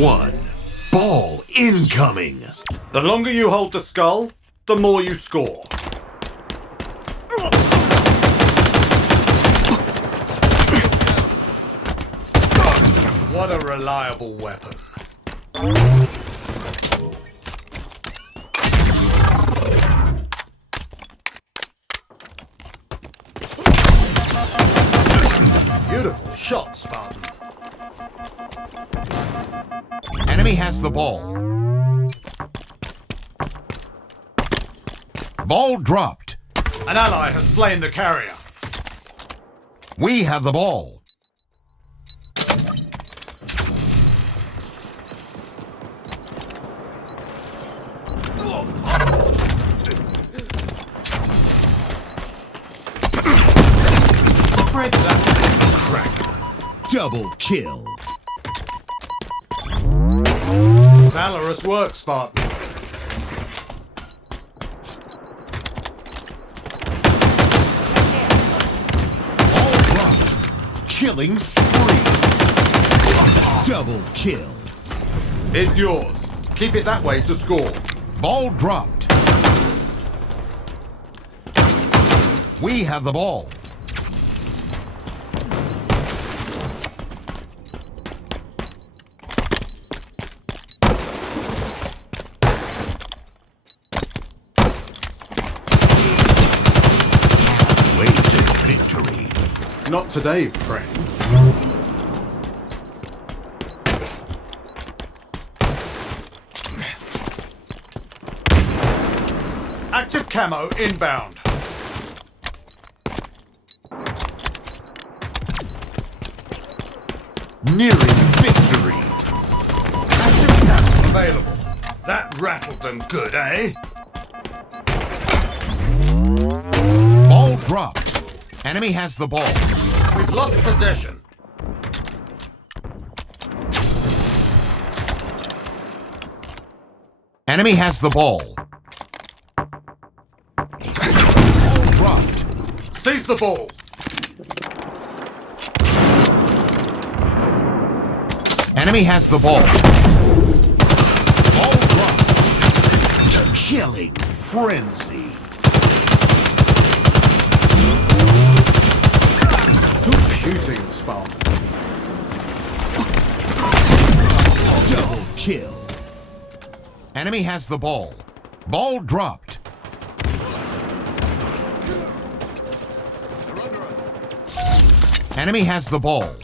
1. Ball incoming. The longer you hold the skull, the more you score. What a reliable weapon. Beautiful shot, Spartan. Enemy has the ball. Ball dropped. An ally has slain the carrier. We have the ball. Spread that crack. Double kill. Valorous work, Spartan. Ball dropped. Killing spree. Double kill. It's yours. Keep it that way to score. Ball dropped. We have the ball. Way to victory. Not today, friend. Active camo inbound. Nearing victory. Active camo available. That rattled them good, eh? Ball dropped. Enemy has the ball. We've lost possession. Enemy has the ball. Ball dropped. Seize the ball. Enemy has the ball. Ball dropped. Killing frenzy. Good shooting, Spartan. Double kill. Enemy has the ball. Ball dropped. Enemy has the ball.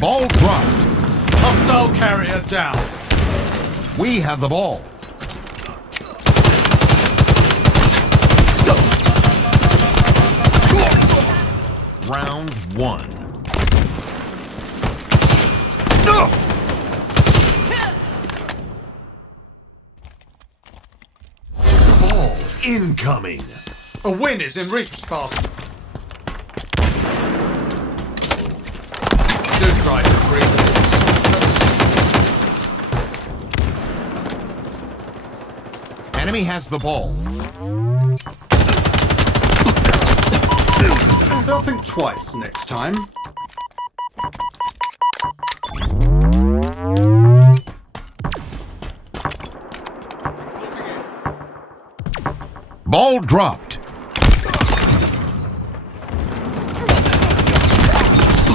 Ball dropped. Hostile carrier down. We have the ball. Round 1. Ball incoming. A win is in reach, Spartan. Do try to breathe this. Enemy has the ball. They'll think twice next time. Ball dropped.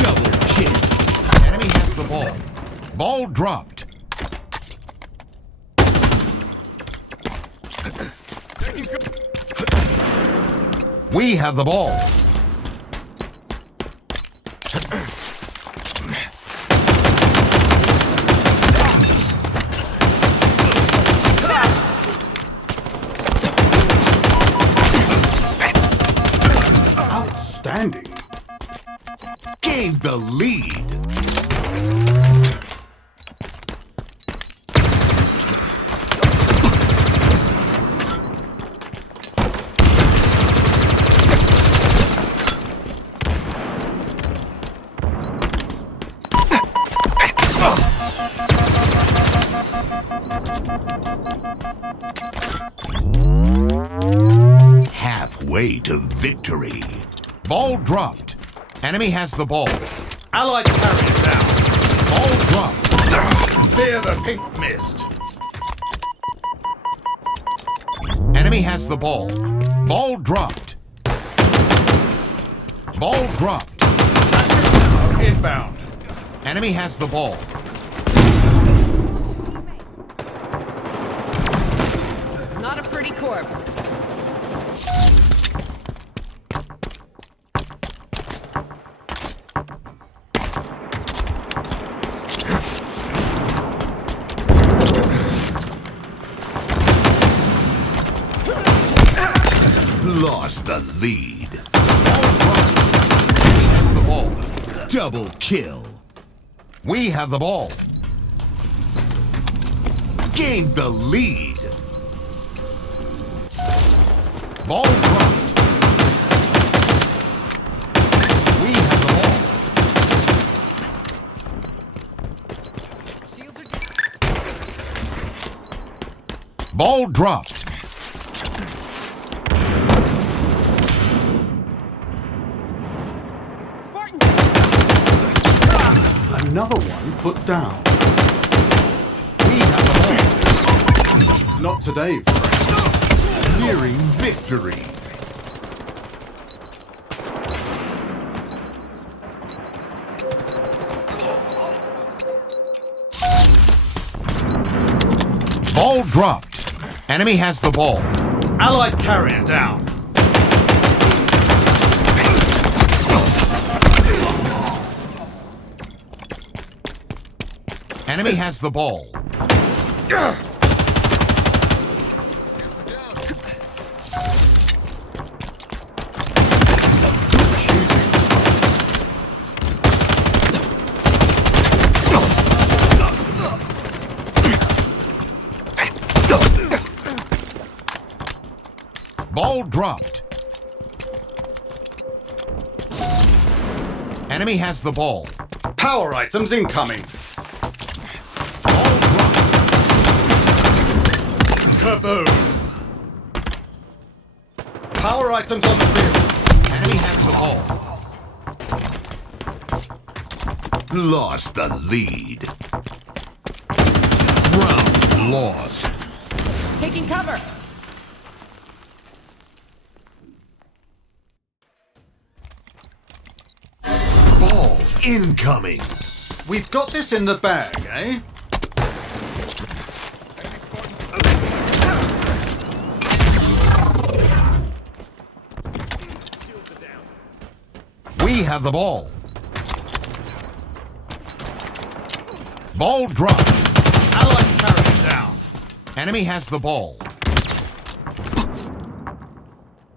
Double kill. Enemy has the ball. Ball dropped. We have the ball. Outstanding. Gained the lead. Halfway to victory. Ball dropped. Enemy has the ball. Allied carrier down. Ball dropped. Fear the pink mist. Enemy has the ball. Ball dropped. Ball dropped. Inbound. Enemy has the ball. Not a pretty corpse. Lost the lead. Ball dropped. Enemy has the ball. Double kill. We have the ball. Gained the lead. Ball dropped. We have the ball. Ball dropped. Spartan! Another one put down. We have the ball. Not today, friend. Nearing victory. Ball dropped. Enemy has the ball. Allied carrier down. Enemy has the ball. Ball dropped. Enemy has the ball. Power items incoming. Ball dropped. Kaboom. Power items on the field. Enemy has the ball. Lost the lead. Round lost. Taking cover. Ball incoming. We've got this in the bag, eh? We have the ball. Ball dropped. Allied carrier down. Enemy has the ball.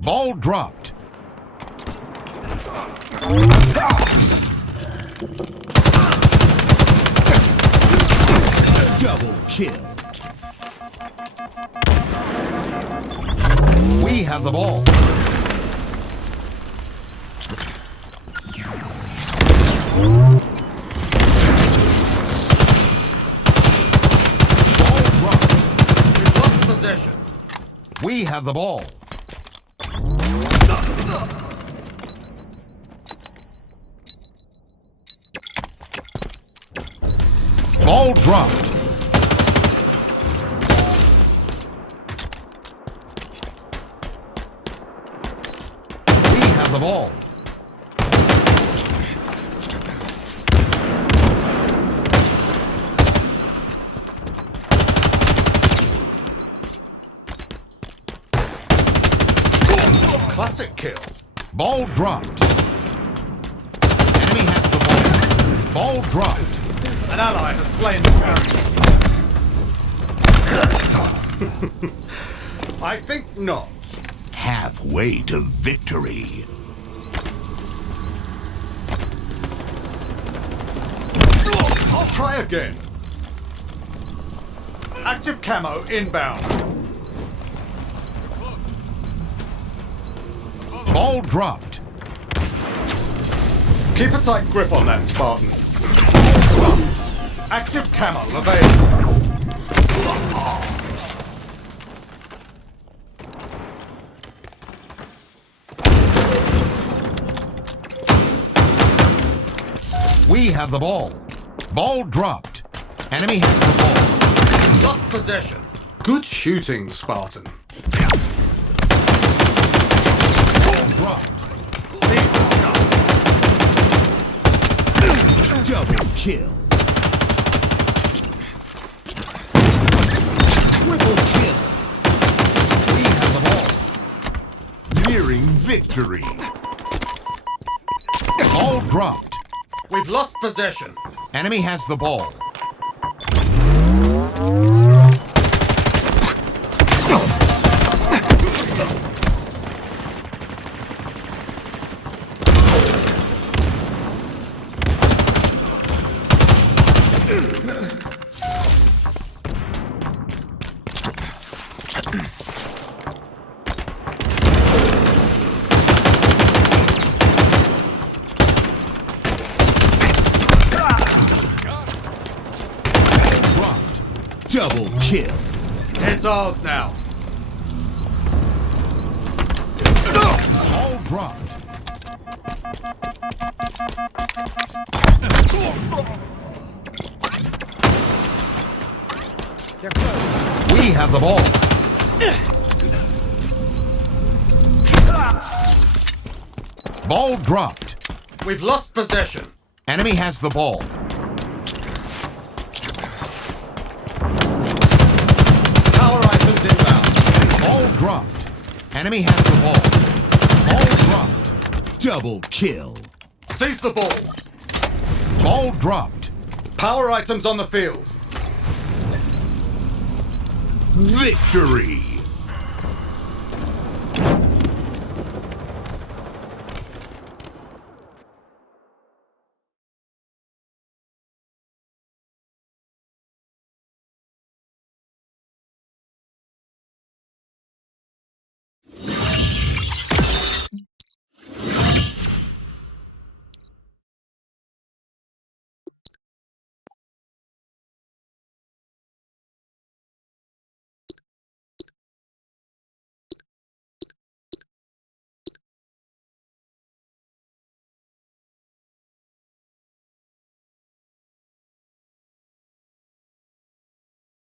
Ball dropped. Double kill. We have the ball. Ball dropped. We've lost possession. We have the ball. Ball dropped. We have the ball. Classic kill. Ball dropped. Enemy has the ball. Ball dropped. An ally has slain the carrier. I think not. Halfway to victory. I'll try again. Active camo inbound. Ball dropped. Keep a tight grip on that, Spartan. Active camo available. We have the ball. Ball dropped. Enemy has the ball. Lost possession. Good shooting, Spartan. Ball dropped. Seize the scout. Double kill. Triple kill. We have the ball. Nearing victory. Ball dropped. We've lost possession. Enemy has the ball. Dropped. Double kill. It's ours now. Ball dropped. They're close. We have the ball. Ball dropped. We've lost possession. Enemy has the ball. Power items inbound. Ball dropped. Enemy has the ball. Ball dropped. Double kill. Seize the ball. Ball dropped. Power items on the field. Victory.